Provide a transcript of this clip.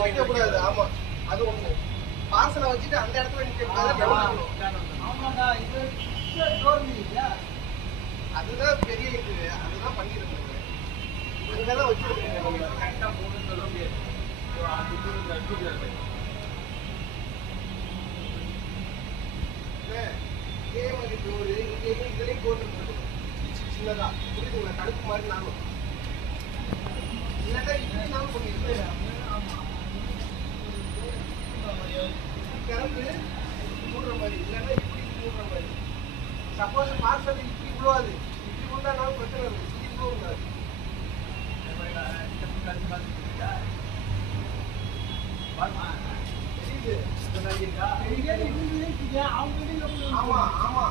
வைக்கக்கூடாது. ஆமா, அது ஒண்ணு. பார்சலை வச்சுட்டு அந்த இடத்துல நிக்க. அதுதான் பெரிய இது. அதுதான் பண்ணிருக்கோம். அங்கதான் வச்சிருக்கோம். கரெக்டா போகணும்னு சொல்ல முடியாது. இதே மாதிரி டோரு இங்கேயும் இதுலயும் போட்டு சின்னதா புரியுதுங்களா? தடுப்பு மாதிரி நானும் இல்லைன்னா இப்படி நானும் பண்ணிருக்கேன். கிளம்பு மூடுற மாதிரி இல்லைன்னா இப்படி மூடுற மாதிரி. சப்போஸ் பார்சல் இப்படி விழுவாது. இப்படி விழுந்தாலும் பிரச்சனை இருக்கு. இப்படி விழுவாது. ஆமா ஆமா